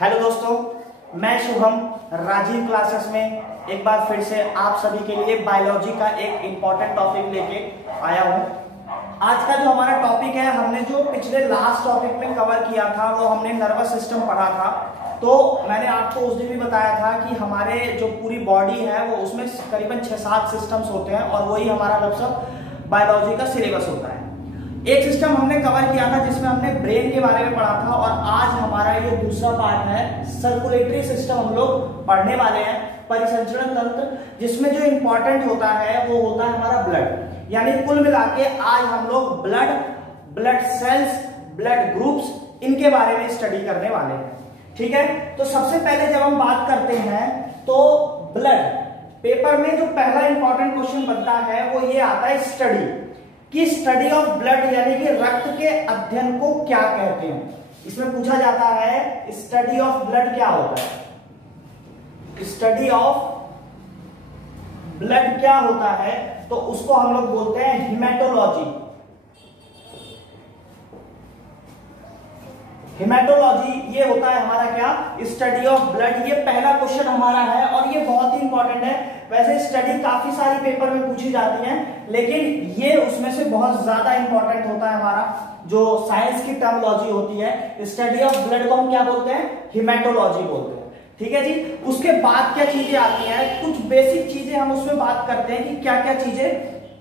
Hello दोस्तों, मैं Shubham Rajiv classes में एक बार फिर से आप सभी के लिए बायोलॉजी का एक इम्पॉर्टेंट टॉपिक लेके आया हूँ। आज का जो हमारा टॉपिक है, हमने जो पिछले लास्ट टॉपिक में कवर किया था वो हमने नर्वस सिस्टम पढ़ा था। तो मैंने आपको उस दिन भी बताया था कि हमारे जो पूरी बॉडी है वो उसमें करीबन 6-7 सिस्टम्स होते हैं और वही हमारा लगभग बायोलॉजी का सिलेबस होता है। एक सिस्टम हमने कवर किया था जिसमें हमने ब्रेन के बारे में पढ़ा था और आज हमारा ये दूसरा पार्ट है, सर्कुलेटरी सिस्टम हम लोग पढ़ने वाले हैं, परिसंचरण तंत्र, जिसमें जो इंपॉर्टेंट होता है वो होता है हमारा ब्लड। यानी कुल मिला के आज हम लोग ब्लड सेल्स, ब्लड ग्रुप्स, इनके बारे में स्टडी करने वाले हैं। ठीक है, तो सबसे पहले जब हम बात करते हैं तो ब्लड पेपर में जो पहला इंपॉर्टेंट क्वेश्चन बनता है वो ये आता है स्टडी कि स्टडी ऑफ ब्लड यानी कि रक्त के अध्ययन को क्या कहते हैं। इसमें पूछा जाता है स्टडी ऑफ ब्लड क्या होता है, स्टडी ऑफ ब्लड क्या होता है, तो उसको हम लोग बोलते हैं हिमेटोलॉजी। हिमेटोलॉजी ये होता है हमारा क्या, स्टडी ऑफ ब्लड। ये पहला क्वेश्चन हमारा है और ये बहुत ही इंपॉर्टेंट है। वैसे स्टडी काफी सारी पेपर में पूछी जाती है, लेकिन ये उसमें से बहुत ज्यादा इंपॉर्टेंट होता है हमारा जो साइंस की टर्मिनोलॉजी होती है। स्टडी ऑफ ब्लड को हम क्या बोलते हैं, हिमेटोलॉजी बोलते हैं। ठीक है जी। उसके बाद क्या चीजें आती हैं, कुछ बेसिक चीजें हम उसमें बात करते हैं कि क्या क्या चीजें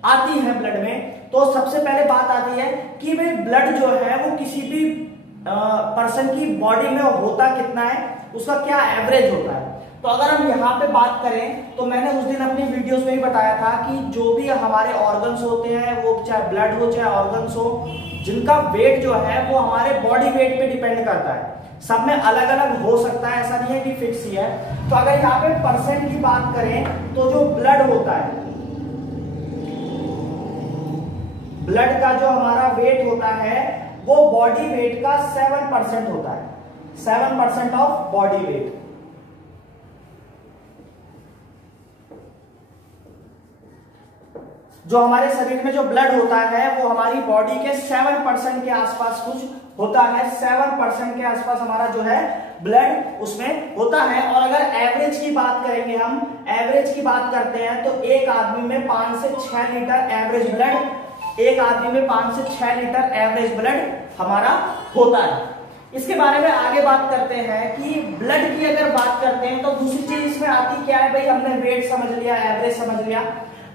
आती है ब्लड में। तो सबसे पहले बात आती है कि भाई ब्लड जो है वो किसी भी पर्सन की बॉडी में होता कितना है, उसका क्या एवरेज होता है। तो अगर हम यहाँ पे बात करें तो मैंने उस दिन अपनी वीडियोस में भी बताया था कि जो भी हमारे ऑर्गन्स होते हैं, वो चाहे ब्लड हो चाहे ऑर्गन्स हो, जिनका वेट जो है वो हमारे बॉडी वेट पे डिपेंड करता है। सब में अलग अलग हो सकता है, ऐसा नहीं है कि फिक्स ही है। तो अगर यहाँ पे परसेंट की बात करें तो जो ब्लड होता है, ब्लड का जो हमारा वेट होता है वो बॉडी वेट का 7% होता है, 7% ऑफ बॉडी वेट। जो हमारे शरीर में जो ब्लड होता है वो हमारी बॉडी के 7% के आसपास कुछ होता है, 7% के आसपास हमारा जो है ब्लड उसमें होता है। और अगर एवरेज की बात करेंगे, हम एवरेज की बात करते हैं तो एक आदमी में 5 से 6 लीटर एवरेज ब्लड, एक आदमी में 5 से 6 लीटर एवरेज ब्लड हमारा होता है। इसके बारे में आगे बात करते हैं कि ब्लड की अगर बात करते हैं तो दूसरी चीज इसमें आती क्या है भाई, हमने वेट समझ लिया, एवरेज समझ लिया।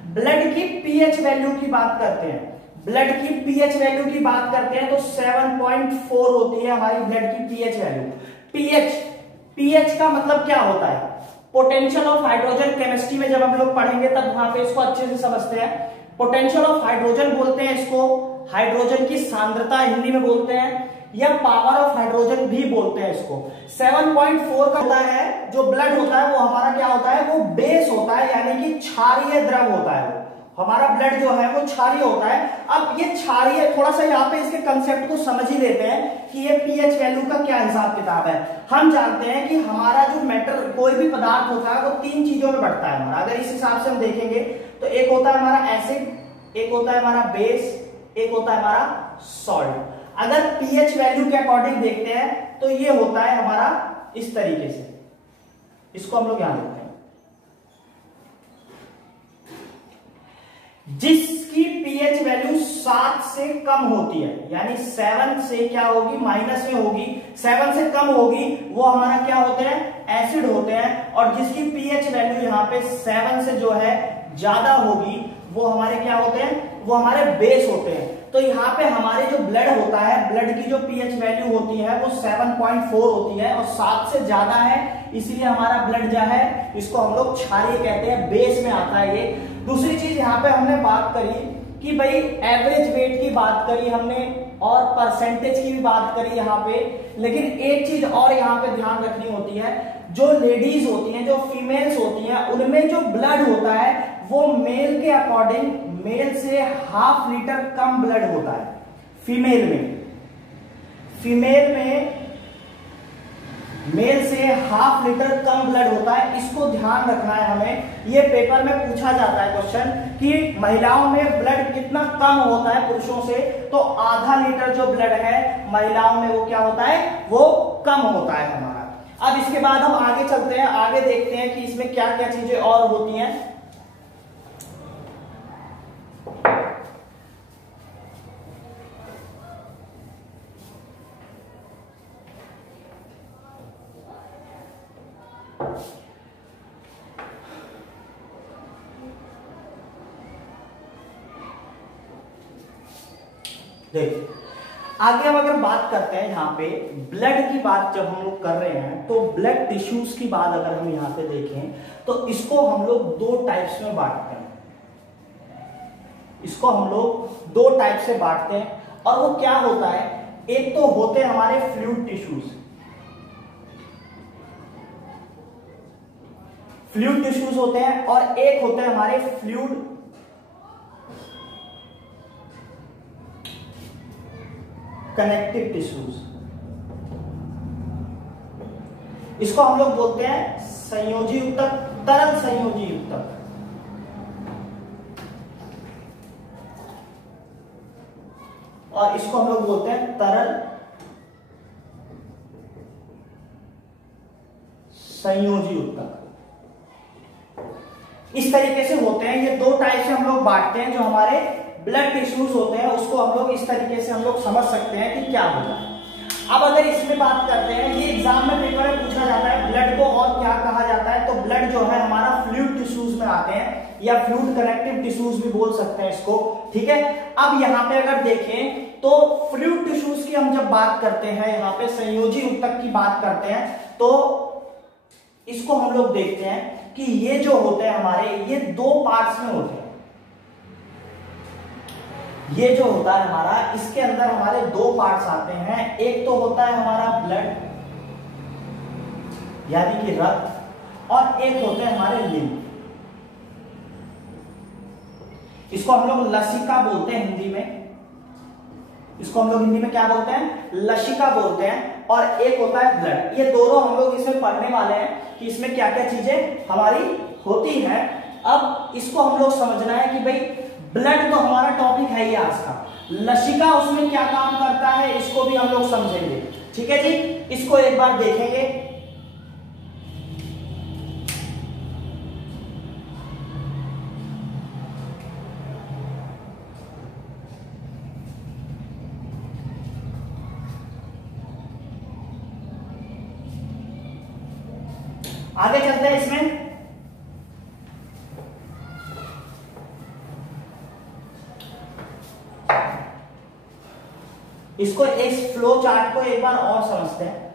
ब्लड की पीएच वैल्यू की बात करते हैं, ब्लड की पीएच वैल्यू की बात करते हैं तो 7.4 होती है हमारी ब्लड की पीएच वैल्यू। पीएच का मतलब क्या होता है, पोटेंशियल ऑफ हाइड्रोजन। केमिस्ट्री में जब हम लोग पढ़ेंगे तब वहां पे इसको अच्छे से समझते हैं। पोटेंशियल ऑफ हाइड्रोजन बोलते हैं इसको, हाइड्रोजन की सांद्रता हिंदी में बोलते हैं, या पावर ऑफ हाइड्रोजन भी बोलते हैं इसको। 7.4 का होता है जो ब्लड होता है वो हमारा क्या होता है, वो बेस होता है, यानी कि क्षारीय द्रव होता है। वो हमारा ब्लड जो है वो क्षारीय होता है। अब ये क्षारीय, थोड़ा सा यहाँ पे इसके कंसेप्ट को समझ ही लेते हैं कि ये पीएच वैल्यू का क्या हिसाब किताब है। हम जानते हैं कि हमारा जो मैटर, कोई भी पदार्थ होता है वो 3 चीजों में बढ़ता है हमारा। अगर इस हिसाब से हम देखेंगे तो एक होता है हमारा एसिड, एक होता है हमारा बेस, एक होता है हमारा सॉल्ट। अगर पीएच वैल्यू के अकॉर्डिंग देखते हैं तो ये होता है हमारा इस तरीके से, इसको हम लोग यहां देखते हैं। जिसकी पीएच वैल्यू 7 से कम होती है, यानी 7 से क्या होगी, माइनस में होगी, 7 से कम होगी, वो हमारा क्या होते हैं, एसिड होते हैं। और जिसकी पीएच वैल्यू यहाँ पे 7 से जो है ज्यादा होगी वो हमारे क्या होते हैं, वो हमारे बेस होते हैं। तो यहाँ पे हमारे जो ब्लड होता है, ब्लड की जो पीएच वैल्यू होती है वो 7.4 होती है और 7 से ज्यादा है, इसलिए हमारा ब्लड जो है इसको हम लोग क्षारीय कहते हैं, बेस में आता है ये। दूसरी चीज यहाँ पे हमने बात करी कि भाई एवरेज वेट की बात करी हमने और परसेंटेज की भी बात करी यहाँ पे, लेकिन एक चीज और यहाँ पे ध्यान रखनी होती है, जो लेडीज होती हैं, जो फीमेल्स होती हैं, उनमें जो ब्लड होता है वो मेल के अकॉर्डिंग, मेल से 1/2 लीटर कम ब्लड होता है फीमेल में। फीमेल में मेल से 1/2 लीटर कम ब्लड होता है, इसको ध्यान रखना है हमें। ये पेपर में पूछा जाता है क्वेश्चन कि महिलाओं में ब्लड कितना कम होता है पुरुषों से, तो आधा लीटर जो ब्लड है महिलाओं में वो क्या होता है, वो कम होता है हमारा। अब इसके बाद हम आगे चलते हैं, आगे देखते हैं कि इसमें क्या क्या चीजें और होती हैं। देखिए आगे हम अगर बात करते हैं यहाँ पे ब्लड की बात जब हम लोग कर रहे हैं, तो ब्लड टिश्यूज की बात अगर हम यहाँ पे देखें तो इसको हम लोग दो टाइप्स में बांटते हैं। इसको हम लोग दो टाइप से बांटते हैं, और वो क्या होता है, एक तो होते हैं हमारे फ्लूइड टिश्यूज, फ्लूइड टिश्यूज होते हैं, और एक होते हैं हमारे फ्लूइड कनेक्टिव टिश्यूज। इसको हम लोग बोलते हैं संयोजी ऊतक, तरल संयोजी ऊतक। और इसको हम लोग बोलते हैं तरल संयोजी ऊतक। इस तरीके से होते हैं, ये दो टाइप से हम लोग बांटते हैं। जो हमारे ब्लड टिश्यूज होते हैं उसको हम लोग इस तरीके से हम लोग समझ सकते हैं कि क्या होता है। अब अगर इसमें बात करते हैं, ये एग्जाम में पेपर में पूछा जाता है ब्लड को और क्या कहा जाता है, तो ब्लड जो है हमारा फ्लूइड टिश्यूज में आते हैं, या फ्लूइड कनेक्टिव टिश्यूज भी बोल सकते हैं इसको, ठीक है। अब यहाँ पे अगर देखें तो फ्लूइड टिश्यूज की हम जब बात करते हैं, यहाँ पे संयोजी ऊतक की बात करते हैं, तो इसको हम लोग देखते हैं कि ये जो होते हैं हमारे, ये दो पार्ट्स में होते हैं। ये जो होता है हमारा, इसके अंदर हमारे दो पार्ट्स आते हैं। एक तो होता है हमारा ब्लड यानी कि रक्त, और एक होते हैं हमारे लिम्फ। इसको हम लोग लसिका बोलते हैं हिंदी में, इसको हम लोग हिंदी में क्या बोलते हैं, लसिका बोलते हैं। और एक होता है ब्लड। ये दोनों हम लोग इसमें पढ़ने वाले हैं कि इसमें क्या क्या चीजें हमारी होती हैं। अब इसको हम लोग समझना है कि भाई ब्लड तो हमारा टॉपिक है ही आज का, लसिका उसमें क्या काम करता है इसको भी हम लोग समझेंगे, ठीक है जी। इसको एक बार देखेंगे। आगे चलते हैं इसमें। इसको इस फ्लो चार्ट को एक बार और समझते हैं।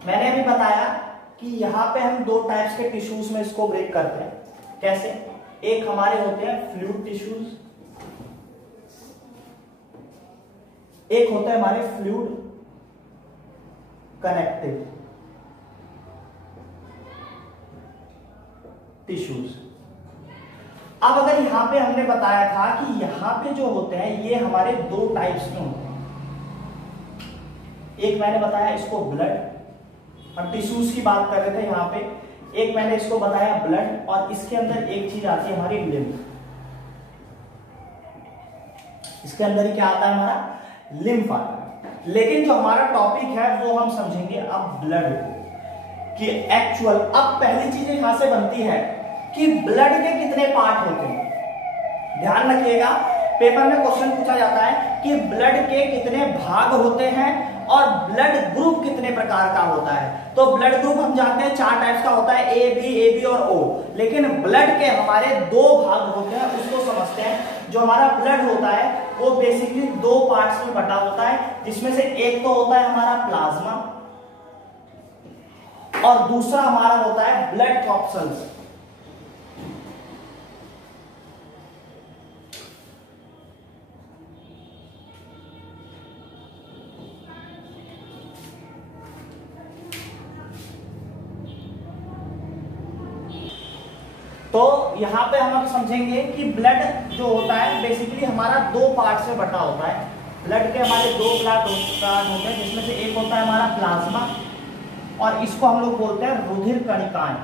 मैंने अभी बताया कि यहां पे हम दो टाइप्स के टिश्यूज में इसको ब्रेक करते हैं। कैसे, एक हमारे होते हैं फ्लूइड टिश्यूज, एक होता है हमारे फ्लूइड कनेक्टिव टिश्यूज। अब अगर यहां पे हमने बताया था कि यहां पे जो होते हैं ये हमारे दो टाइप्स में होते हैं। एक मैंने बताया इसको ब्लड, हम टिश्यूज की बात कर रहे थे यहां पे। एक मैंने इसको बताया ब्लड, और इसके अंदर एक चीज आती है हमारी लिम्फ। इसके अंदर ही क्या आता है हमारा, लिम्फ आता है। लेकिन जो हमारा टॉपिक है वो हम समझेंगे अब ब्लड कि एक्चुअल, अब पहली चीज यहां से बनती है कि ब्लड के कितने पार्ट होते हैं। ध्यान रखिएगा, पेपर में क्वेश्चन पूछा जाता है कि ब्लड के कितने भाग होते हैं और ब्लड ग्रुप कितने प्रकार का होता है। तो ब्लड ग्रुप हम जानते हैं चार टाइप्स का होता है, ए बी और ओ। लेकिन ब्लड के हमारे दो भाग होते हैं, उसको समझते हैं। जो हमारा ब्लड होता है वो बेसिकली दो पार्ट्स में बटा होता है, जिसमें से एक तो होता है हमारा प्लाज्मा और दूसरा हमारा होता है ब्लड कॉर्पस्कल्स। तो यहां पे हम समझेंगे कि ब्लड जो होता है बेसिकली हमारा दो पार्ट्स में बटा होता है। ब्लड के हमारे दो पार्ट होते हैं, जिसमें से एक होता है हमारा प्लाज्मा और इसको हम लोग बोलते हैं रुधिर कणिकाएं।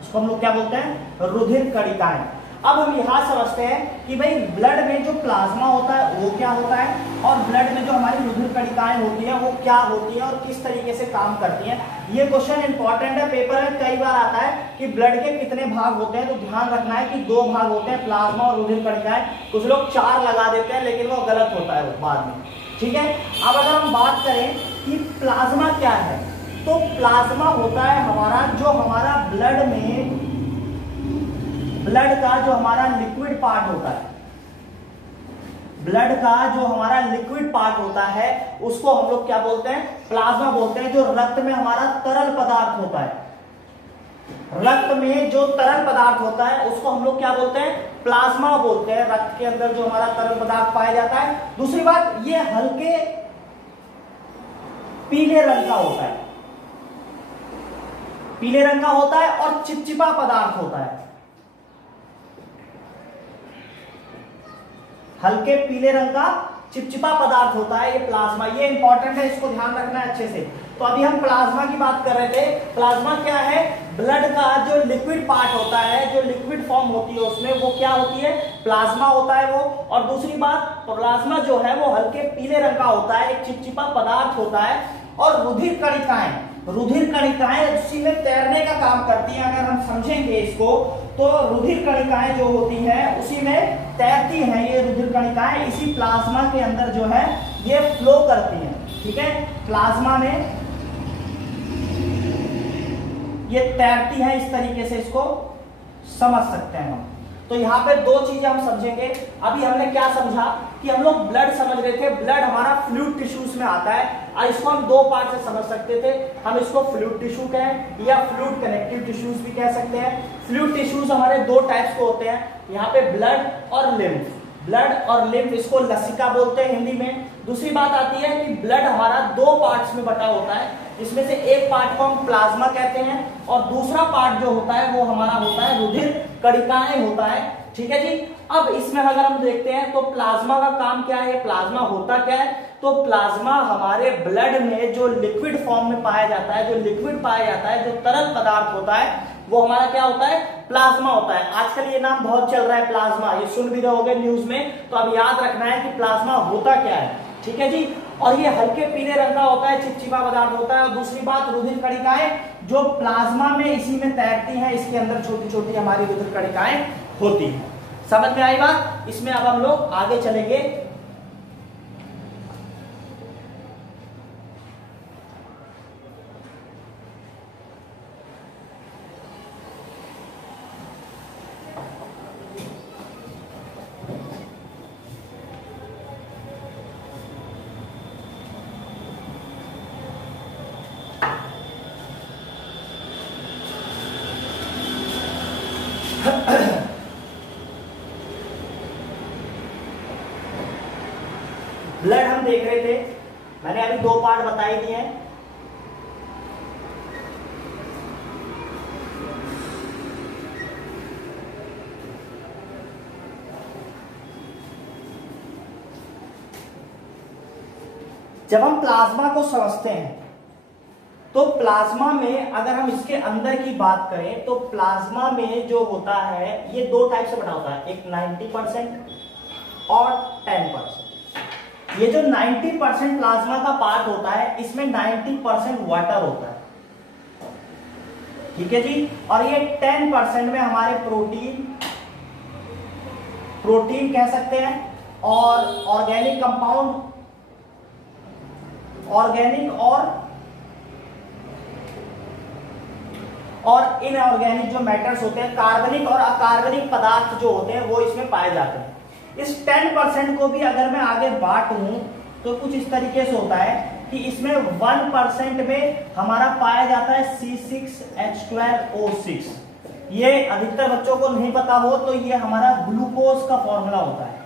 इसको हम लोग क्या बोलते हैं, रुधिर कणिकाएं। अब हम यहां समझते हैं कि भाई ब्लड में जो प्लाज्मा होता है वो क्या होता है, और ब्लड में जो हमारी रुधिर कणिकाएं होती हैं वो क्या होती हैं और किस तरीके से काम करती हैं। ये क्वेश्चन इंपॉर्टेंट है, पेपर में कई बार आता है कि ब्लड के कितने भाग होते हैं, तो ध्यान रखना है कि 2 भाग होते हैं, प्लाज्मा और रुधिर कणिकाएं। कुछ लोग 4 लगा देते हैं लेकिन वो गलत होता है बाद में, ठीक है। अब अगर हम बात करें कि प्लाज्मा क्या है, तो प्लाज्मा होता है हमारा जो हमारा ब्लड में ब्लड का जो हमारा लिक्विड पार्ट होता है, ब्लड का जो हमारा लिक्विड पार्ट होता है उसको हम लोग क्या बोलते हैं, प्लाज्मा बोलते हैं। जो रक्त में हमारा तरल पदार्थ होता है, रक्त में जो तरल पदार्थ होता है उसको हम लोग क्या बोलते हैं, प्लाज्मा बोलते हैं। रक्त के अंदर जो हमारा तरल पदार्थ पाया जाता है। दूसरी बात, ये हल्के पीले रंग का होता है, पीले रंग का होता है और चिपचिपा पदार्थ होता है, हल्के पीले रंग का चिपचिपा पदार्थ होता है ये प्लाज्मा। ये इंपॉर्टेंट है, इसको ध्यान रखना है अच्छे से। तो अभी हम प्लाज्मा की बात कर रहे थे। प्लाज्मा क्या है, ब्लड का जो लिक्विड पार्ट होता है, जो लिक्विड फॉर्म होती है उसमें, वो क्या होती है, प्लाज्मा होता है वो। और दूसरी बात, प्लाज्मा जो है वो हल्के पीले रंग का होता है, एक चिपचिपा पदार्थ होता है। और रुधिर कणिकाएं, रुधिर कणिकाएं उसी में तैरने का काम करती हैं। अगर हम समझेंगे इसको तो रुधिर कणिकाएं जो होती हैं उसी में तैरती हैं ये रुधिर कणिकाएं, इसी प्लाज्मा के अंदर जो है ये फ्लो करती हैं, ठीक है। प्लाज्मा में ये तैरती है, इस तरीके से इसको समझ सकते हैं हम। तो यहाँ पे 2 चीजें हम समझेंगे। अभी हमने क्या समझा कि हम लोग ब्लड समझ रहे थे, ब्लड हमारा फ्लूइड टिश्यूज में आता है और इसको हम 2 पार्ट से समझ सकते थे। हम इसको फ्लूइड टिश्यू कहें या फ्लूइड कनेक्टिव टिश्यूज भी कह सकते हैं। फ्लूइड टिश्यूज हमारे 2 टाइप्स के होते हैं, यहाँ पे ब्लड और लिम्फ। ब्लड और लिम्फ, इसको लसिका बोलते हैं हिंदी में। दूसरी बात आती है कि ब्लड हमारा 2 पार्ट्स में बटा होता है, जिसमें से एक पार्ट को हम प्लाज्मा कहते हैं और दूसरा पार्ट जो होता है वो हमारा होता है रुधिर कणिकाएं होता है, ठीक है जी। अब इसमें अगर हम देखते हैं तो प्लाज्मा का काम क्या है, प्लाज्मा होता क्या है, तो प्लाज्मा हमारे ब्लड में जो लिक्विड फॉर्म में पाया जाता है, जो लिक्विड पाया जाता है, जो तरल पदार्थ होता है, वो हमारा क्या होता है, प्लाज्मा होता है। आजकल ये नाम बहुत चल रहा है प्लाज्मा, ये सुन भी रहोगे न्यूज में, तो अब याद रखना है कि प्लाज्मा होता क्या है, ठीक है जी। और ये हल्के पीले रंग का होता है, चिपचिपा पदार्थ होता है। और दूसरी बात, रुधिर कणिकाएं जो प्लाज्मा में इसी में तैरती हैं, इसके अंदर छोटी छोटी हमारी रुधिर कणिकाएं होती हैं। समझ में आई बात? इसमें अब हम लोग आगे चलेंगे। ब्लड हम देख रहे थे, मैंने अभी 2 पार्ट बता ही दिए हैं। जब हम प्लाज्मा को समझते हैं तो प्लाज्मा में अगर हम इसके अंदर की बात करें तो प्लाज्मा में जो होता है ये 2 टाइप से बना होता है, एक 90% और 10%। ये जो 90% प्लाज्मा का पार्ट होता है इसमें 90% वाटर होता है, ठीक है जी। और ये 10% में हमारे प्रोटीन कह सकते हैं और ऑर्गेनिक कंपाउंड, ऑर्गेनिक और इनऑर्गेनिक जो मैटर्स होते हैं, कार्बनिक और अकार्बनिक पदार्थ जो होते हैं वो इसमें पाए जाते हैं। इस 10% को भी अगर मैं आगे बांटूं तो कुछ इस तरीके से होता है कि इसमें 1% में हमारा पाया जाता है C6H12O6। ये अधिकतर बच्चों को नहीं पता हो तो ये हमारा ग्लूकोज का फॉर्मूला होता है।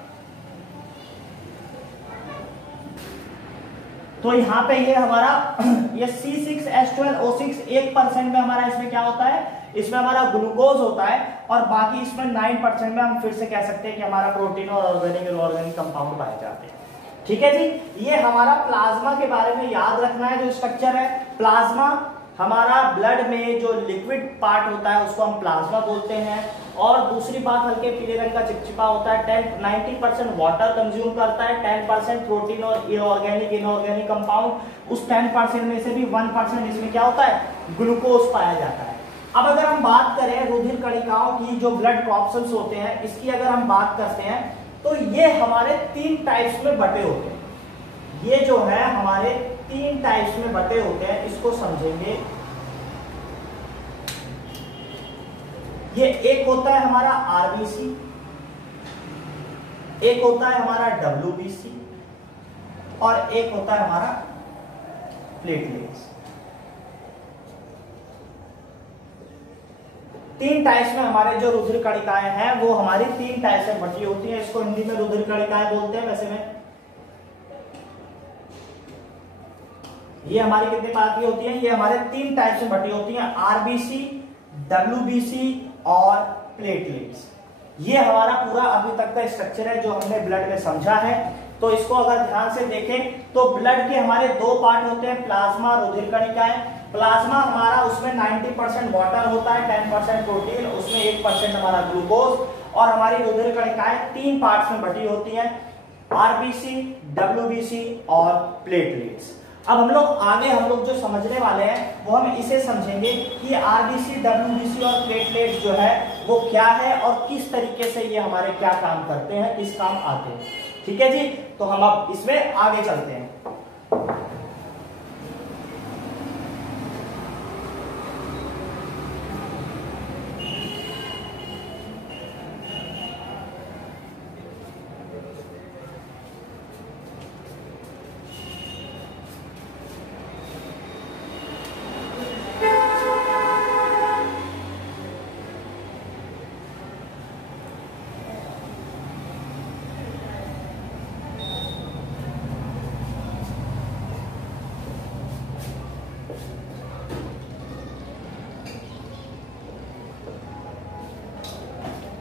तो यहाँ पे ये हमारा ये C6H12O6 1% में हमारा इसमें क्या होता है, इसमें हमारा ग्लूकोज होता है और बाकी इसमें 9% में हम फिर से कह सकते हैं कि हमारा प्रोटीन और ऑर्गेनिक और ऑर्गेनिक कंपाउंड पाए जाते हैं, ठीक है जी। ये हमारा प्लाज्मा के बारे में याद रखना है जो स्ट्रक्चर है। प्लाज्मा हमारा ब्लड में जो लिक्विड पार्ट होता है उसको हम प्लाज्मा बोलते हैं, और दूसरी बात हल्के पीले रंग का चिपचिपा होता है, 90% वाटर कंज्यूम करता है, 10% प्रोटीन और इनऑर्गेनिक कंपाउंड, उस 10% में से भी 1% इसमें क्या होता है, ग्लूकोज पाया जाता है। अब अगर हम बात करें रुधिर कणिकाओं की, जो ब्लड कॉर्पसल्स होते हैं, इसकी अगर हम बात करते हैं तो ये हमारे 3 टाइप्स में बटे होते हैं। ये जो है हमारे 3 टाइप्स में बटे होते हैं, इसको समझेंगे। ये एक होता है हमारा आरबीसी, एक होता है हमारा डब्ल्यूबीसी, और एक होता है हमारा प्लेटलेट्स। 3 टाइप्स में हमारे जो रुधिर कणिकाएं हैं वो हमारी 3 टाइप्स में बटी होती हैं। इसको हिंदी में रुधिर कणिकाएं बोलते हैं। वैसे में ये हमारी कितने प्रकार की होती हैं, ये हमारे 3 टाइप्स में बटी होती हैं, आरबीसी, डब्ल्यूबीसी और प्लेटलेट्स। ये हमारा पूरा अभी तक का स्ट्रक्चर है जो हमने ब्लड में समझा है। तो इसको अगर ध्यान से देखें तो ब्लड के हमारे 2 पार्ट होते हैं, प्लाज्मा, रुधिर कणिकाएं। प्लाज्मा हमारा, उसमें 90% वाटर होता है, 10% प्रोटीन, उसमें 1% हमारा ग्लूकोज, और हमारी रुधिर कणिकाएं 3 पार्ट्स में बटी होती हैं, आरबीसी, डब्ल्यूबीसी और प्लेटलेट्स। अब हम लोग जो समझने वाले हैं वो हम इसे समझेंगे कि आरबीसी, डब्ल्यूबीसी और प्लेटलेट्स जो है वो क्या है और किस तरीके से ये हमारे क्या काम करते हैं, किस काम आते हैं। ठीक है जी, तो हम अब इसमें आगे चलते हैं।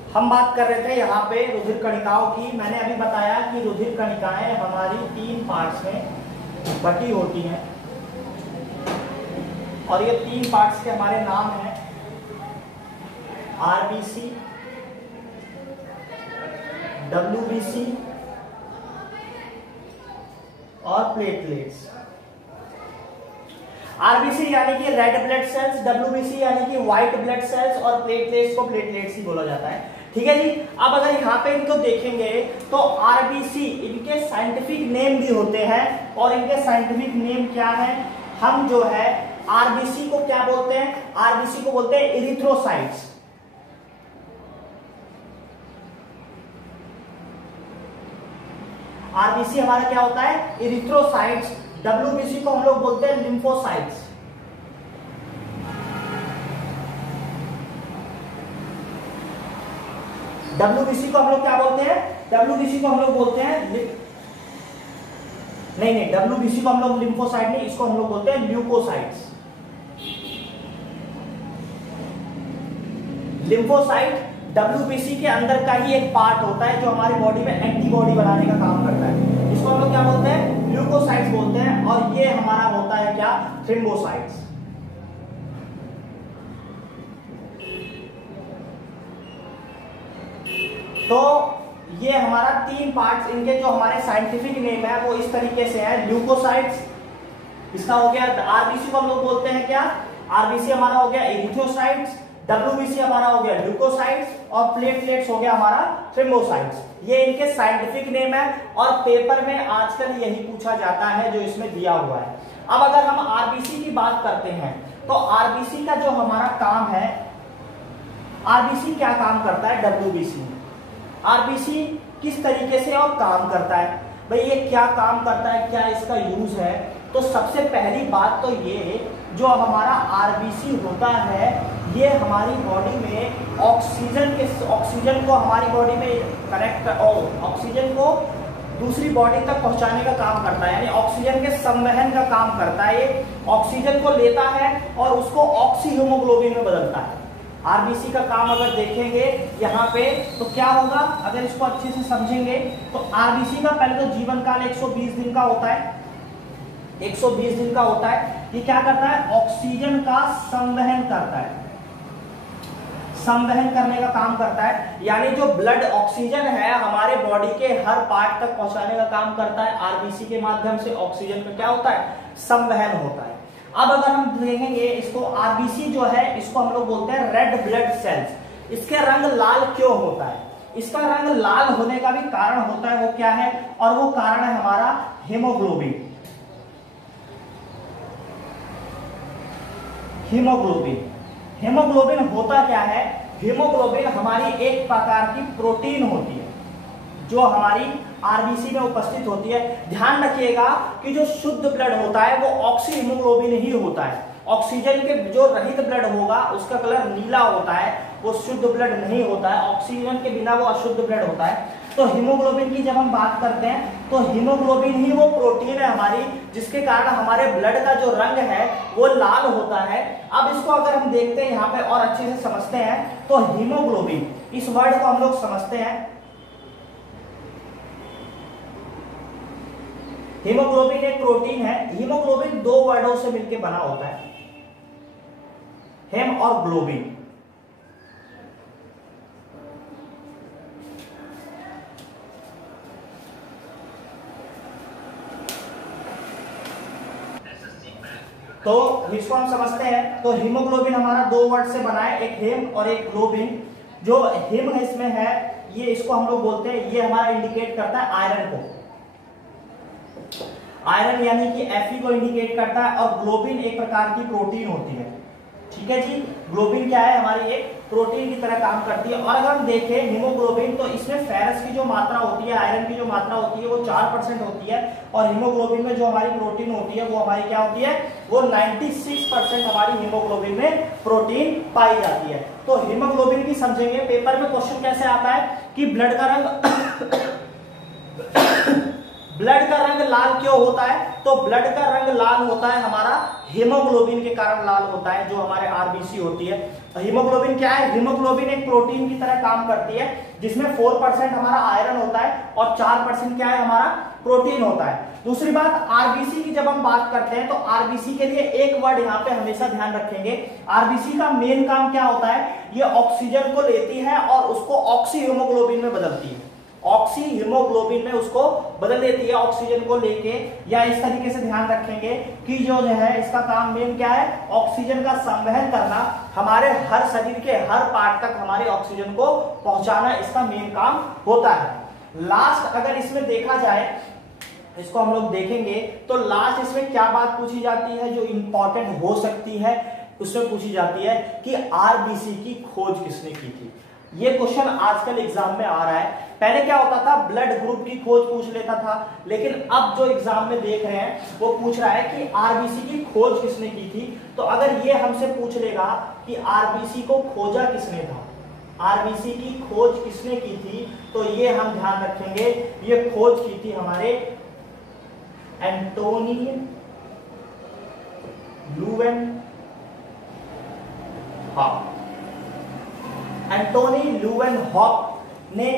हम बात कर रहे थे यहाँ पे रुधिर कणिकाओं की। मैंने अभी बताया कि रुधिर कणिकाएं हमारी 3 पार्ट्स में बटी होती हैं, और ये 3 पार्ट्स के हमारे नाम हैं आरबीसी, डब्ल्यूबीसी और प्लेटलेट्स। आरबीसी यानी कि रेड ब्लड सेल्स, डब्ल्यूबीसी यानी कि व्हाइट ब्लड सेल्स, और प्लेटलेट्स को प्लेटलेट्स ही बोला जाता है। ठीक है जी। अब अगर यहाँ पे इनको देखेंगे तो आरबीसी, इनके साइंटिफिक नेम भी होते हैं, और इनके साइंटिफिक नेम क्या है, हम जो है आरबीसी को क्या बोलते हैं, आरबीसी को बोलते हैं इरिथ्रोसाइट्स। आरबीसी हमारा क्या होता है, इरिथ्रोसाइट्स। डब्ल्यूबीसी को हम लोग बोलते हैं लिम्फोसाइट्स। डब्ल्यूबीसी को हम लोग क्या बोलते हैं, डब्ल्यूबीसी को हम लोग बोलते हैं नहीं, डब्ल्यूबीसी को हम लोग लिम्फोसाइट नहीं, इसको हम लोग बोलते हैं ल्यूकोसाइट्स। लिम्फोसाइट डब्ल्यूबीसी के अंदर का ही एक पार्ट होता है जो हमारी बॉडी में एंटीबॉडी बनाने का काम करता है। इसको हम लोग क्या बोलते हैं, ल्यूकोसाइट्स बोलते हैं, और ये हमारा होता है क्या, थ्रोम्बोसाइट्स। तो ये हमारा 3 पार्ट्स, इनके जो हमारे साइंटिफिक नेम है वो इस तरीके से है, ल्यूकोसाइट्स, इसका हो गया। आरबीसी को हम लोग बोलते हैं क्या, आरबीसी हमारा हो गया एरिथ्रोसाइट्स, डब्ल्यूबीसी हमारा हो गया ल्यूकोसाइट्स, और प्लेटलेट्स हो गया हमारा थ्रोम्बोसाइट्स। ये इनके साइंटिफिक नेम है, और पेपर में आजकल यही पूछा जाता है जो इसमें दिया हुआ है। अब अगर हम आरबीसी की बात करते हैं तो आरबीसी का जो हमारा काम है, आरबीसी क्या काम करता है डब्ल्यूबीसी में, आरबीसी किस तरीके से और काम करता है, भाई ये क्या काम करता है, क्या इसका यूज है। तो सबसे पहली बात तो ये, जो हमारा आरबीसी होता है ये हमारी बॉडी में ऑक्सीजन को हमारी बॉडी में कनेक्ट, ऑक्सीजन को दूसरी बॉडी तक पहुंचाने का काम करता है, यानी ऑक्सीजन के संवहन का काम करता है। ये ऑक्सीजन को लेता है और उसको ऑक्सी हीमोग्लोबिन में बदलता है। आरबीसी का काम अगर देखेंगे यहाँ पे तो क्या होगा, अगर इसको अच्छे से समझेंगे तो आरबीसी का पहले तो जीवन काल 120 दिन का होता है। 120 दिन का होता है। ये क्या करता है, ऑक्सीजन का संवहन करता है, संवहन करने का काम करता है। यानी जो ब्लड ऑक्सीजन है हमारे बॉडी के हर पार्ट तक पहुंचाने का काम करता है। आरबीसी के माध्यम से ऑक्सीजन का क्या होता है, संवहन होता है। अब अगर हम देखेंगे इसको, आरबीसी जो है इसको हम लोग बोलते हैं रेड ब्लड सेल्स। इसके रंग लाल क्यों होता है, इसका रंग लाल होने का भी कारण होता है, वो क्या है, और वो कारण है हमारा हीमोग्लोबिन। हीमोग्लोबिन, हीमोग्लोबिन होता क्या है, हीमोग्लोबिन हमारी एक प्रकार की प्रोटीन होती है जो हमारी आरबीसी में उपस्थित होती है। ध्यान रखिएगा कि जो शुद्ध ब्लड होता है वो ऑक्सी हीमोग्लोबिन ही होता है। ऑक्सीजन के जो रहित ब्लड होगा उसका कलर नीला होता है, वो शुद्ध ब्लड नहीं होता है। ऑक्सीजन के बिना वो अशुद्ध ब्लड होता है। तो हीमोग्लोबिन की जब हम बात करते हैं तो हीमोग्लोबिन ही वो प्रोटीन है हमारी, जिसके कारण हमारे ब्लड का जो रंग है वो लाल होता है। अब इसको अगर हम देखते हैं यहाँ पे और अच्छे से समझते हैं तो हीमोग्लोबिन, इस वर्ड को हम लोग समझते हैं। हीमोग्लोबिन एक प्रोटीन है। हीमोग्लोबिन दो वर्डों से मिलकर बना होता है, हेम और ग्लोबिन। तो इसको हम समझते हैं। तो हीमोग्लोबिन हमारा दो वर्ड से बना है, एक हेम और एक ग्लोबिन। जो हेम है इसमें है, ये इसको हम लोग बोलते हैं, ये हमारा इंडिकेट करता है आयरन को, आयरन यानी कि Fe को इंडिकेट करता है। और ग्लोबिन एक प्रकार की प्रोटीन होती है, ठीक है जी। ग्लोबिन क्या है, हमारी एक प्रोटीन की तरह काम करती है। और अगर हम देखें हीमोग्लोबिन तो इसमें फेरस की जो मात्रा होती है, आयरन की जो मात्रा होती है वो 4% होती है। और हीमोग्लोबिन में जो हमारी प्रोटीन होती है वो हमारी क्या होती है, वो 96% हमारी हीमोग्लोबिन में प्रोटीन पाई जाती है। तो हीमोग्लोबिन की समझेंगे। पेपर में क्वेश्चन कैसे आता है कि ब्लड का रंग ब्लड का रंग लाल क्यों होता है, तो ब्लड का रंग लाल होता है हमारा हीमोग्लोबिन के कारण लाल होता है, जो हमारे आरबीसी होती है। हीमोग्लोबिन क्या है, हीमोग्लोबिन एक प्रोटीन की तरह काम करती है जिसमें 4% हमारा आयरन होता है और 4% क्या है, हमारा प्रोटीन होता है। दूसरी बात, आरबीसी की जब हम बात करते हैं तो आरबीसी के लिए एक वर्ड यहाँ पे हमेशा ध्यान रखेंगे। आरबीसी का मेन काम क्या होता है, ये ऑक्सीजन को लेती है और उसको ऑक्सी हीमोग्लोबिन में बदलती है, ऑक्सी हीमोग्लोबिन में उसको बदल देती है ऑक्सीजन को लेके। या इस तरीके से ध्यान रखेंगे कि जो है इसका काम मेन क्या है, ऑक्सीजन का संवहन करना, हमारे हर शरीर के हर पार्ट तक हमारे ऑक्सीजन को पहुंचाना, इसका मेन काम होता है। लास्ट अगर इसमें देखा जाए, इसको हम लोग देखेंगे तो लास्ट इसमें क्या बात पूछी जाती है जो इंपॉर्टेंट हो सकती है, उसमें पूछी जाती है कि आरबीसी की खोज किसने की थी। ये क्वेश्चन आजकल एग्जाम में आ रहा है। पहले क्या होता था, ब्लड ग्रुप की खोज पूछ लेता था, लेकिन अब जो एग्जाम में देख रहे हैं वो पूछ रहा है कि आरबीसी की खोज किसने की थी। तो अगर ये हमसे पूछ लेगा कि आरबीसी को खोजा किसने था, आरबीसी की खोज किसने की थी, तो ये हम ध्यान रखेंगे, ये खोज की थी हमारे एंटोनी ल्यूवेनहॉक। एंटोनी ल्यूवेनहॉक ने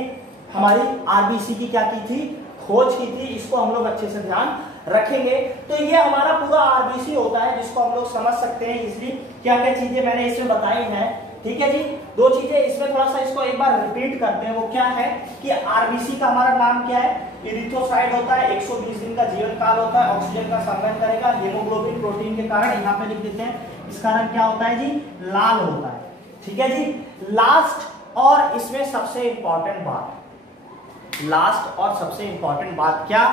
हमारी आरबीसी की क्या की थी, खोज की थी। इसको हम लोग अच्छे से ध्यान रखेंगे। तो ये हमारा पूरा आरबीसी होता है जिसको हम लोग समझ सकते हैं इसलिए क्या क्या चीजें मैंने इसमें बताई हैं, ठीक है जी। दो चीजें इसमें थोड़ा सा इसको एक बार रिपीट करते हैं। वो क्या है कि आरबीसी का हमारा नाम क्या है, इरिथ्रोसाइट होता है, 120 दिन का जीवन काल होता है, ऑक्सीजन का संवहन करेगा, हीमोग्लोबिन प्रोटीन के कारण, यहाँ पे लिख देते हैं इसका रंग क्या होता है जी, लाल होता है, ठीक है जी। लास्ट और इसमें सबसे इंपॉर्टेंट बात, लास्ट और सबसे इंपॉर्टेंट बात क्या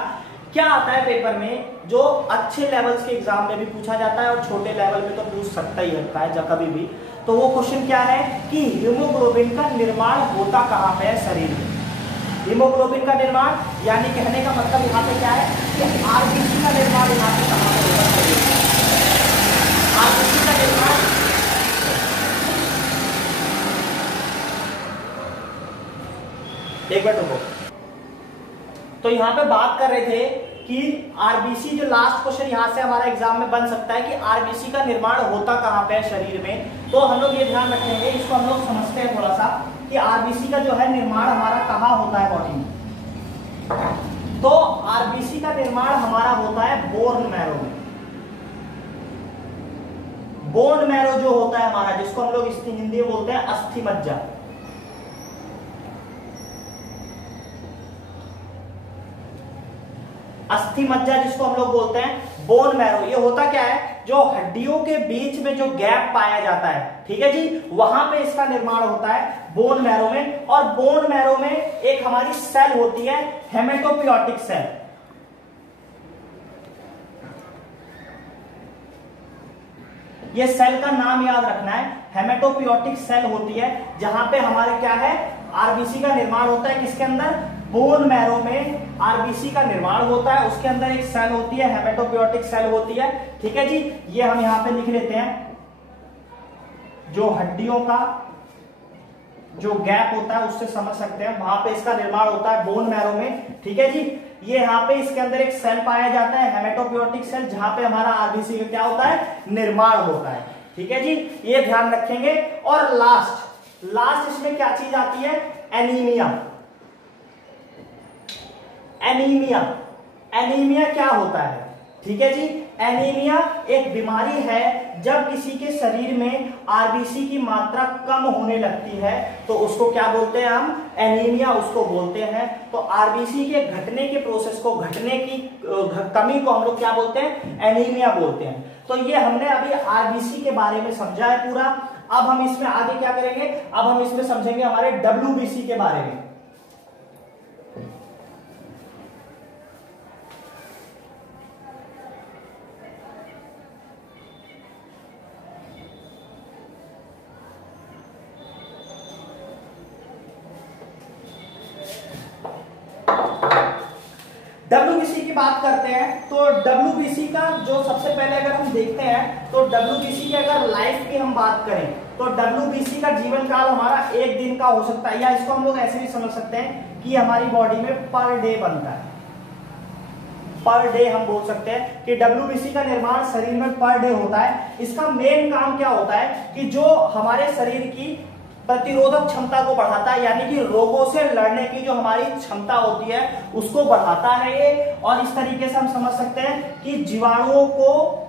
क्या आता है पेपर में, जो अच्छे लेवल्स के एग्जाम में भी पूछा जाता है और छोटे लेवल में तो पूछ सकता ही रहता है जब कभी भी। तो वो क्वेश्चन क्या है कि हीमोग्लोबिन का निर्माण होता कहां पे है शरीर में। हीमोग्लोबिन का निर्माण यानी कहने का मतलब यहाँ पे क्या है कि आरबीसी का निर्माण यहाँ पे कहां पे होता है शरीर में। आरबीसी का निर्माण, एक मिनट रुको। तो यहाँ पे बात कर रहे थे कि आरबीसी, जो लास्ट क्वेश्चन यहाँ से हमारा एग्जाम में बन सकता है कि आरबीसी का निर्माण होता कहाँ पे है शरीर में। तो हम लोग ये ध्यान रखेंगे, इसको हम लोग समझते हैं थोड़ा सा कि आरबीसी का जो है निर्माण हमारा कहाँ होता है बॉडी में। तो आरबीसी का निर्माण हमारा होता है बोन मैरो में। बोन मैरो जो होता है हमारा, जिसको हम लोग इसकी हिंदी में बोलते हैं अस्थि मज्जा, अस्थि मज्जा जिसको हम लोग बोलते हैं बोन मैरो, ये होता क्या है, जो हड्डियों के बीच में जो गैप पाया जाता है, ठीक है जी, वहां पे इसका निर्माण होता है बोन मैरो में। और बोन मैरो में एक हमारी सेल होती है हेमेटोपियोटिक सेल, ये सेल का नाम याद रखना है, हेमेटोपियोटिक सेल होती है, जहां पे हमारे क्या है, आरबीसी का निर्माण होता है, किसके अंदर, बोन मैरो में आरबीसी का निर्माण होता है, उसके अंदर एक सेल होती है हेमेटोपियोटिक सेल होती है, ठीक है जी। ये हम यहां पे लिख लेते हैं, जो हड्डियों का जो गैप होता है उससे समझ सकते हैं, वहां पे इसका निर्माण होता है बोन मैरो में, ठीक है जी। ये यहाँ पे इसके अंदर एक सेल पाया जाता है हेमेटोपियोटिक सेल, जहां पे हमारा आरबीसी का क्या होता है, निर्माण होता है, ठीक है जी, ये ध्यान रखेंगे। और लास्ट इसमें क्या चीज आती है, एनीमिया। एनीमिया क्या होता है, ठीक है जी, एनीमिया एक बीमारी है, जब किसी के शरीर में आरबीसी की मात्रा कम होने लगती है तो उसको क्या बोलते हैं हम, एनीमिया उसको बोलते हैं। तो आरबीसी के घटने के प्रोसेस को, घटने की कमी को हम लोग क्या बोलते हैं, एनीमिया बोलते हैं। तो ये हमने अभी आरबीसी के बारे में समझा है पूरा। अब हम इसमें आगे क्या करेंगे, अब हम इसमें समझेंगे हमारे डब्ल्यूबीसी के बारे में। डब्ल्यूबीसी की बात करते हैं तो डब्ल्यूबीसी का जो सबसे पहले अगर हम देखते हैं तो डब्ल्यूबीसी की अगर लाइफ की हम बात करें तो डब्ल्यूबीसी का जीवन काल हमारा 1 दिन का हो सकता है, या इसको हम लोग ऐसे भी समझ सकते हैं कि हमारी बॉडी में पर डे बनता है, पर डे हम बोल सकते हैं कि डब्ल्यूबीसी का निर्माण शरीर में पर डे होता है। इसका मेन काम क्या होता है कि जो हमारे शरीर की प्रतिरोधक क्षमता को बढ़ाता है, यानी कि रोगों से लड़ने की जो हमारी क्षमता होती है उसको बढ़ाता है ये। और इस तरीके से हम समझ सकते हैं कि जीवाणुओं को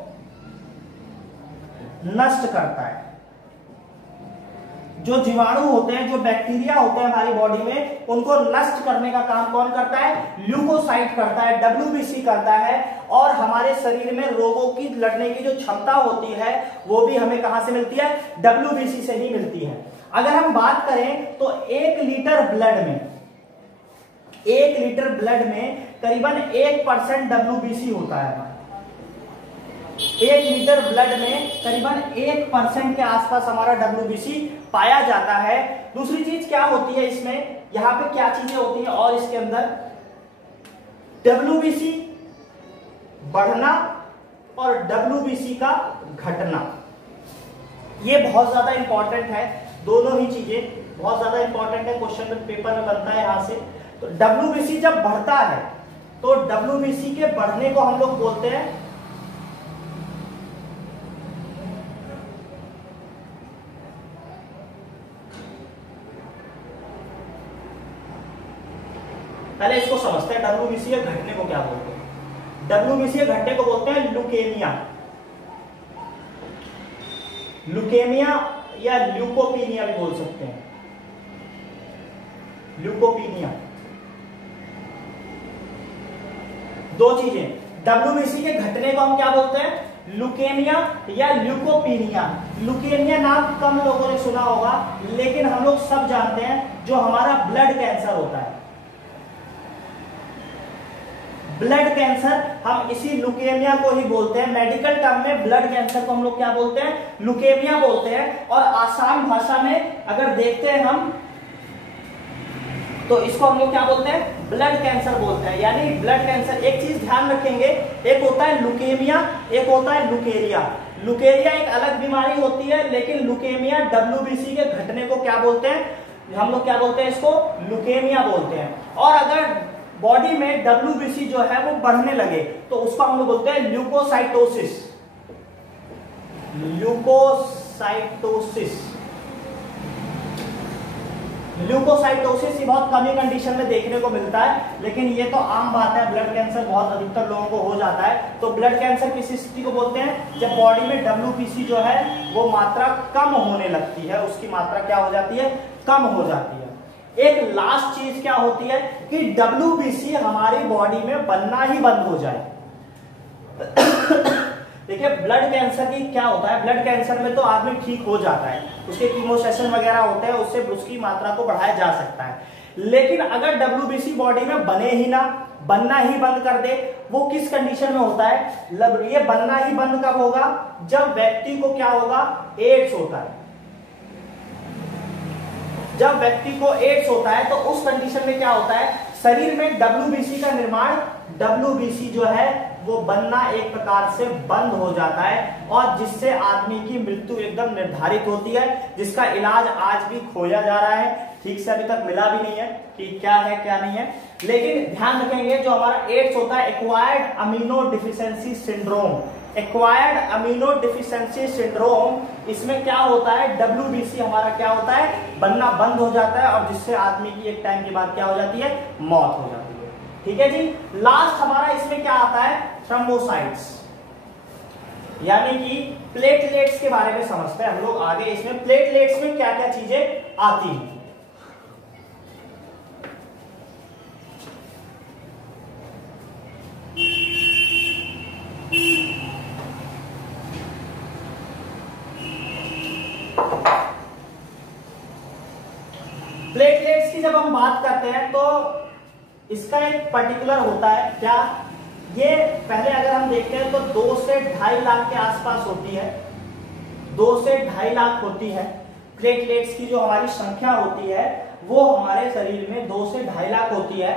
नष्ट करता है। जो जीवाणु होते हैं, जो बैक्टीरिया होते हैं हमारी बॉडी में, उनको नष्ट करने का काम कौन करता है, ल्यूकोसाइट करता है, डब्ल्यूबीसी करता है। और हमारे शरीर में रोगों की लड़ने की जो क्षमता होती है वो भी हमें कहां से मिलती है, डब्ल्यूबीसी से ही मिलती है। अगर हम बात करें तो 1 लीटर ब्लड में करीबन 1% डब्ल्यूबीसी होता है। 1 लीटर ब्लड में करीबन 1% के आसपास हमारा डब्ल्यूबीसी पाया जाता है। दूसरी चीज क्या होती है इसमें, यहां पे क्या चीजें होती हैं और इसके अंदर, डब्ल्यूबीसी बढ़ना और डब्ल्यूबीसी का घटना, ये बहुत ज्यादा इंपॉर्टेंट है। दोनों ही चीजें बहुत ज्यादा इंपॉर्टेंट है, क्वेश्चन पेपर में बनता है यहां से। तो डब्ल्यूबीसी जब बढ़ता है तो डब्ल्यूबीसी के बढ़ने को हम लोग बोलते हैं पहले इसको समझते हैं, डब्ल्यूबीसी के घटने को क्या बोलते हैं। डब्ल्यूबीसी के घटने को बोलते हैं ल्यूकेमिया, ल्यूकेमिया या ल्यूकोपीनिया भी बोल सकते हैं, ल्यूकोपीनिया। दो चीजें, डब्ल्यूबीसी के घटने को हम क्या बोलते हैं, ल्यूकेमिया या ल्यूकोपीनिया। ल्यूकेमिया नाम कम लोगों ने सुना होगा, लेकिन हम लोग सब जानते हैं जो हमारा ब्लड कैंसर होता है, ब्लड कैंसर, हम इसी ल्यूकेमिया को ही बोलते हैं। मेडिकल टर्म में ब्लड कैंसर को हम लोग क्या बोलते हैं, ल्यूकेमिया बोलते हैं। और आसान भाषा में अगर देखते हैं हम तो इसको हम लोग क्या बोलते हैं, ब्लड कैंसर बोलते हैं। यानी ब्लड कैंसर, एक चीज ध्यान रखेंगे, एक होता है ल्यूकेमिया, एक होता है ल्यूकेरिया। ल्यूकेरिया एक अलग बीमारी होती है, लेकिन ल्यूकेमिया डब्ल्यूबीसी के घटने को क्या बोलते हैं, हम लोग क्या बोलते हैं, इसको ल्यूकेमिया बोलते हैं। और अगर बॉडी में डब्ल्यूबीसी जो है वो बढ़ने लगे तो उसको हम लोग बोलते हैं ल्यूकोसाइटोसिस, ल्यूकोसाइटोसिस। ल्यूकोसाइटोसिस बहुत कम ही कंडीशन में देखने को मिलता है, लेकिन ये तो आम बात है, ब्लड कैंसर बहुत अधिकतर लोगों को हो जाता है। तो ब्लड कैंसर किस स्थिति को बोलते हैं, जब बॉडी में WBC जो है वो मात्रा कम होने लगती है, उसकी मात्रा क्या हो जाती है, कम हो जाती है। एक लास्ट चीज क्या होती है कि WBC हमारी बॉडी में बनना ही बंद हो जाए। देखिए ब्लड कैंसर की क्या होता है, ब्लड कैंसर में तो आदमी ठीक हो जाता है, उसके कीमो सेशन वगैरह होते हैं, उससे उसकी मात्रा को बढ़ाया जा सकता है। लेकिन अगर WBC बॉडी में बने ही ना, बनना ही बंद कर दे, वो किस कंडीशन में होता है, ये बनना ही बंद कब होगा, जब व्यक्ति को क्या होगा, एड्स होता है। जब व्यक्ति को एड्स होता है तो उस कंडीशन में क्या होता है, शरीर में WBC का निर्माण, WBC जो है वो बनना एक प्रकार से बंद हो जाता है, और जिससे आदमी की मृत्यु एकदम निर्धारित होती है, जिसका इलाज आज भी खोजा जा रहा है, ठीक से अभी तक मिला भी नहीं है कि क्या है क्या नहीं है। लेकिन ध्यान रखेंगे जो हमारा एड्स होता है, acquired amino deficiency syndrome, acquired amino deficiency syndrome, इसमें क्या होता है, WBC हमारा क्या होता है, बनना बंद हो जाता है, और जिससे आदमी की एक टाइम के बाद क्या हो जाती है, मौत हो जाती है। ठीक है जी। लास्ट हमारा इसमें क्या आता है, थ्रोम्बोसाइट्स, यानी कि प्लेटलेट्स के बारे में समझते हैं हम लोग आगे। इसमें प्लेटलेट्स में क्या क्या चीजें आती हैं। प्लेटलेट्स की जब हम बात करते हैं तो इसका एक पर्टिकुलर होता है क्या, ये पहले अगर हम देखते हैं तो 2 से 2.5 लाख के आसपास होती है, 2 से 2.5 लाख होती है। प्लेटलेट्स की जो हमारी संख्या होती है वो हमारे शरीर में 2 से 2.5 लाख होती है।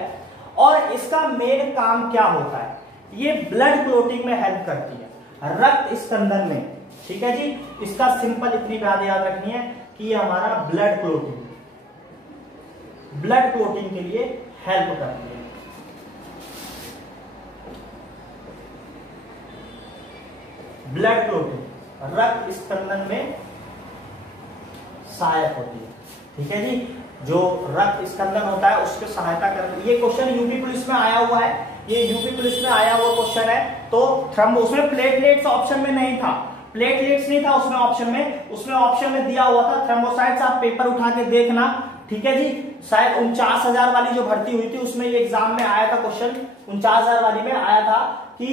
और इसका मेन काम क्या होता है, ये ब्लड क्लोटिंग में हेल्प करती है, रक्त स्कंदन में। ठीक है जी। इसका सिंपल इतनी बात याद रखनी है कि ये हमारा ब्लड क्लोटिंग के लिए हेल्प करती है। ब्लड क्लोटिंग रक्त स्कंदन में सहायक होती है। ठीक है जी। जो रक्त स्कंदन होता है उसके सहायता करती है। ये क्वेश्चन यूपी पुलिस में आया हुआ है, ये यूपी पुलिस में आया हुआ क्वेश्चन है। तो थ्रोम्बो, उसमें प्लेटलेट्स ऑप्शन में नहीं था, प्लेटलेट्स नहीं था उसमें ऑप्शन में, उसमें ऑप्शन में दिया हुआ था थ्रोम्बोसाइट्स। आप पेपर उठा के देखना। ठीक है जी। शायद 49,000 वाली जो भर्ती हुई थी उसमें ये एग्जाम में आया था क्वेश्चन, 49,000 वाली में आया था कि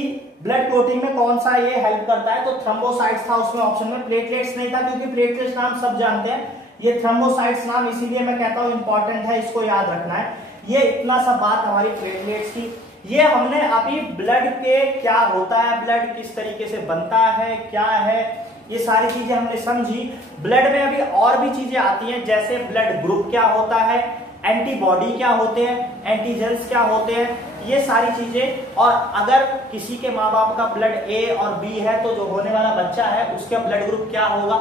ब्लड क्लोटिंग में कौन सा ये हेल्प करता है, तो थ्रोम्बोसाइट्स था उसमें ऑप्शन में, प्लेटलेट्स नहीं था, क्योंकि प्लेटलेट्स नाम सब जानते हैं, ये थ्रोम्बोसाइट्स नाम इसीलिए मैं कहता हूं इंपॉर्टेंट है, इसको याद रखना है। ये इतना सा बात हमारी प्लेटलेट्स की। ये हमने अभी ब्लड के क्या होता है, ब्लड किस तरीके से बनता है, क्या है, ये सारी चीजें हमने समझी। ब्लड में अभी और भी चीजें आती हैं, जैसे ब्लड ग्रुप क्या होता है, एंटीबॉडी क्या होते हैं, एंटीजेंस क्या होते हैं, ये सारी चीजें। और अगर किसी के माँ बाप का ब्लड A और B है तो जो होने वाला बच्चा है उसका ब्लड ग्रुप क्या होगा,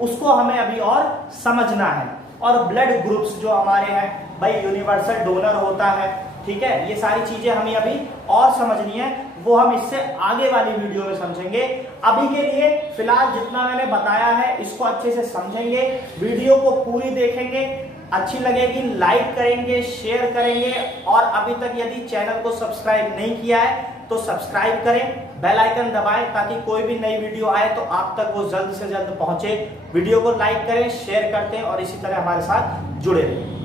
उसको हमें अभी और समझना है। और ब्लड ग्रुप्स जो हमारे हैं भाई, यूनिवर्सल डोनर होता है। ठीक है। ये सारी चीजें हमें अभी और समझनी है, वो हम इससे आगे वाली वीडियो में समझेंगे। अभी के लिए फिलहाल जितना मैंने बताया है इसको अच्छे से समझेंगे, वीडियो को पूरी देखेंगे, अच्छी लगेगी लाइक करेंगे, शेयर करेंगे, और अभी तक यदि चैनल को सब्सक्राइब नहीं किया है तो सब्सक्राइब करें, बेल आइकन दबाएं, ताकि कोई भी नई वीडियो आए तो आप तक वो जल्द से जल्द पहुंचे। वीडियो को लाइक करें, शेयर करते हैं, और इसी तरह हमारे साथ जुड़े रहें।